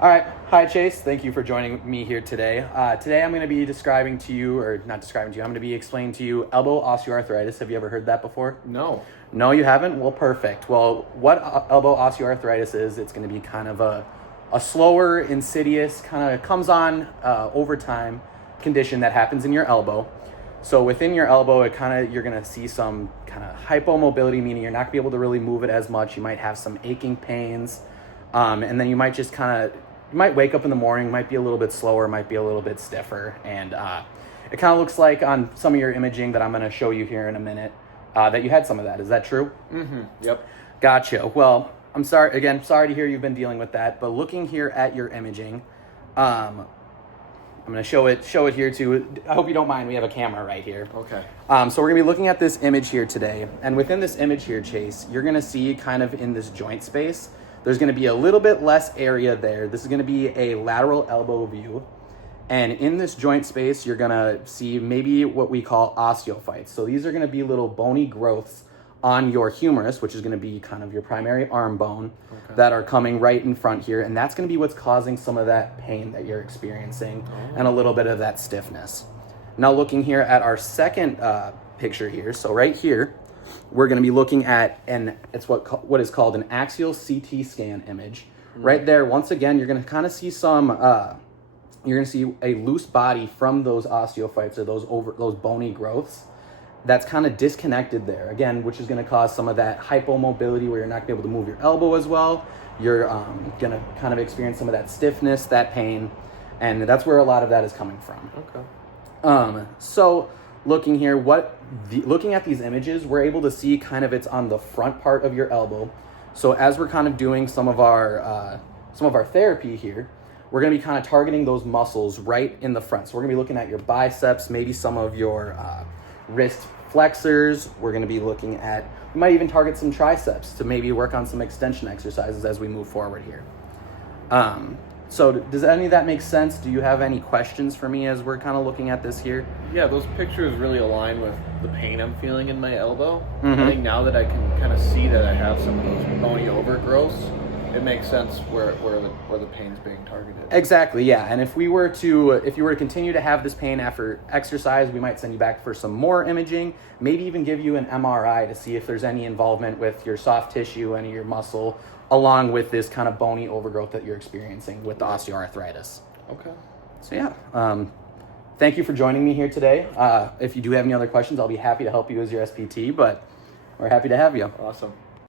All right. Hi, Chase. Thank you for joining me here today. Today I'm going to be describing to you, or not describing to you, I'm going to be explaining to you elbow osteoarthritis. Have you ever heard that before? No. No, you haven't? Well, perfect. Well, what elbow osteoarthritis is, it's going to be kind of a slower, insidious, kind of comes on over time condition that happens in your elbow. So within your elbow, you're going to see some kind of hypomobility, meaning you're not going to be able to really move it as much. You might have some aching pains. And then you might just you might wake up in the morning, might be a little bit slower, might be a little bit stiffer. And it kind of looks like on some of your imaging that I'm going to show you here in a minute that you had some of that. Is that true? Mm-hmm. Yep. Gotcha. Well, I'm sorry to hear you've been dealing with that. But looking here at your imaging, I'm going to show it here too. I hope you don't mind. We have a camera right here. Okay. So we're going to be looking at this image here today. And within this image here, Chase, you're going to see kind of in this joint space, there's going to be a little bit less area there. This is going to be a lateral elbow view. And in this joint space, you're going to see maybe what we call osteophytes. So these are going to be little bony growths on your humerus, which is going to be kind of your primary arm bone, that are coming right in front here. And that's going to be what's causing some of that pain that you're experiencing and a little bit of that stiffness. Now looking here at our second picture here. So right here, we're going to be looking at it's what is called an axial CT scan image. Right there, once again, you're going to kind of see you're going to see a loose body from those osteophytes or those bony growths that's kind of disconnected there, again, which is going to cause some of that hypomobility where you're not going to be able to move your elbow as well. You're going to kind of experience some of that stiffness, that pain, and that's where a lot of that is coming from. Okay. So looking here, looking at these images, we're able to see kind of it's on the front part of your elbow. So as we're kind of doing some of our therapy here, we're going to be kind of targeting those muscles right in the front. So we're going to be looking at your biceps, maybe some of your wrist flexors. We're going to be looking at, we might even target some triceps to maybe work on some extension exercises as we move forward here. So does any of that make sense? Do you have any questions for me as we're kind of looking at this here? Yeah, those pictures really align with the pain I'm feeling in my elbow. Mm-hmm. I think now that I can kind of see that I have some of those bony overgrowths, it makes sense where the pain's being targeted. Exactly, yeah. And if you were to continue to have this pain after exercise, we might send you back for some more imaging, maybe even give you an MRI to see if there's any involvement with your soft tissue, any of your muscle, along with this kind of bony overgrowth that you're experiencing with the osteoarthritis. Okay. So yeah, thank you for joining me here today. If you do have any other questions, I'll be happy to help you as your SPT, but we're happy to have you. Awesome.